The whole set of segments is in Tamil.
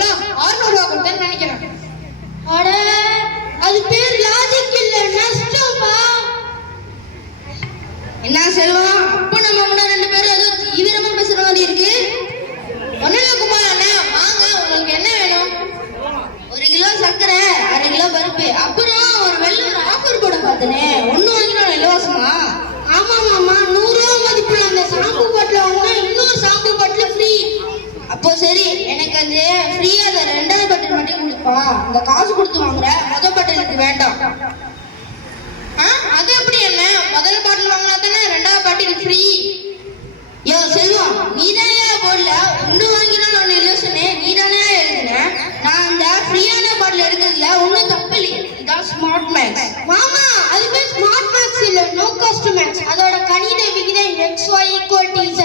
எல்லாம் 600 ரூபா கொடுத்தேன்னு நினைக்கிறேன். அட அது பேர் லாஜிக் இல்ல, நஷ்டம்பா. என்ன செல்வம், அப்ப நம்ம முன்ன 2 பேரும் ஏதோ தீவிரமா பேசுற மாதிரி இருக்கு. ஒன்னும் குமார் அண்ணா, வாங்க, உங்களுக்கு என்ன வேணும்? 1 கிலோ சர்க்கரை, 1/2 கிலோ பருப்பு, அப்புறம் ஒரு வெள்ளை ஒரு ஆஃபர் போட பார்த்தனே, 1 வாங்கினா இலவசமா? ஆமா மாமா, 100 ரூபா மதிப்புள்ள அந்த ஷாம்பு பாட்டில் வாங்கினா இன்னொரு ஷாம்பு பாட்டில் ஃப்ரீ. அப்போ சரி, எனக்கு அது ஃப்ரீயா அந்த 2வது பாட்டில் மட்டும் கொடுப்பா. இந்த காசு கொடுத்து வாங்குற முதல் பாட்டில் எனக்கு வேண்டாம். அது எப்படி என்ன? முதல் பாட்டில் வாங்கினா தானே 2வது பாட்டில் ஃப்ரீ. யோ செல்வம், நீதானே போடல, 1 வாங்கினா 1 இலவசனே, நீதானே எழுதுன. நான் அந்த ஃப்ரீயான பாட்டில் எடுக்கிறதுல ஒன்றும் தப்பு இல்லை. இதான் ஸ்மார்ட் மேக்ஸ். மாமா, அது பேர் ஸ்மார்ட் மேக்ஸ் இல்ல, நோ காஸ்ட் மேக்ஸ். அதோட கணித விகிதம் xy = z.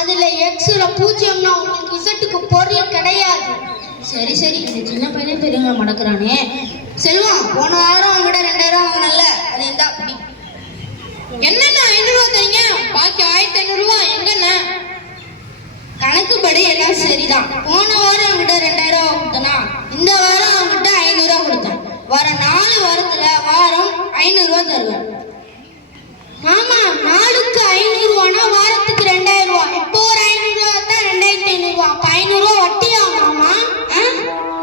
அதுல xல 0னா உங்களுக்கு zக்கு பொருள் கிடையாது. சரி சரி, இந்த சின்ன பையனே பெரியவங்க மடக்குறானே. செல்வம், போன வாரம் அவங்ககிட்ட 2000 வாங்கினல, அது இந்த அப்படி என்னென்ன 500 ரூபா தரீங்க, பாக்கி 1500 ரூபா எங்கண்ண? கணக்குப்படி எல்லாம் சரிதான். போன வாரம் அவங்ககிட்ட 2000 ரூபா கொடுத்தனா, இந்த வாரம் அவங்ககிட்ட 500 ரூபா கொடுத்தேன். வர 4 வாரத்துல வாரம் 500 ரூபா தருவேன். மாமா, நாளுக்கு 500 ரூபானா வாரத்துக்கு 2000 ரூபா. இப்போ ஒரு 500 ரூபா தான் 2500 ரூபா. அப்ப 500 ரூபா வட்டியா மாமா?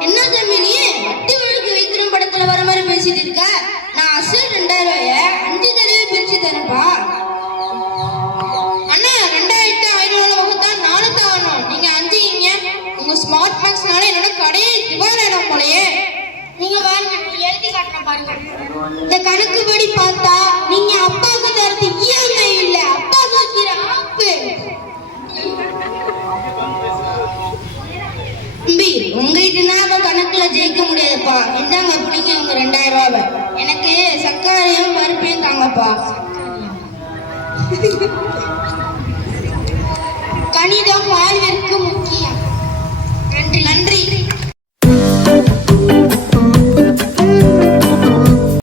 என்ன தம்பி நீ வட்டி வழக்கு விக்ரம் படத்துல வர மாதிரி பேசிட்டு இருக்க? நான் அசல் 2000 ரூபாய 5 தடவை பிரிச்சு தரப்பா. அண்ணா, 2500 வகுத்தா 4 தாவணும், நீங்க 5 இங்க. உங்க ஸ்மார்ட் மேக்ஸ்னால என்னோட கடையை திவாலிடம் போலயே. நீங்க பாருங்க, எழுதி காட்டுறேன் பாருங்க. இந்த கணக்குப்படி பார்த்தா நீங்க அப்பாவுக்கு தரது இஎம்ஐ இல்ல, அப்பாவுக்கு வைக்கிற ஆப்பு. தம்பி, உங்ககிட்டனா அந்த கணக்குல ஜெயிக்க முடியாதுப்பா. இந்தாங்க பிடிங்க உங்க 2000 ரூபாவை. எனக்கு சர்க்கரையும் பருப்பையும் தாங்கப்பா. கணிதம் வாழ்விற்கு முக்கியம்.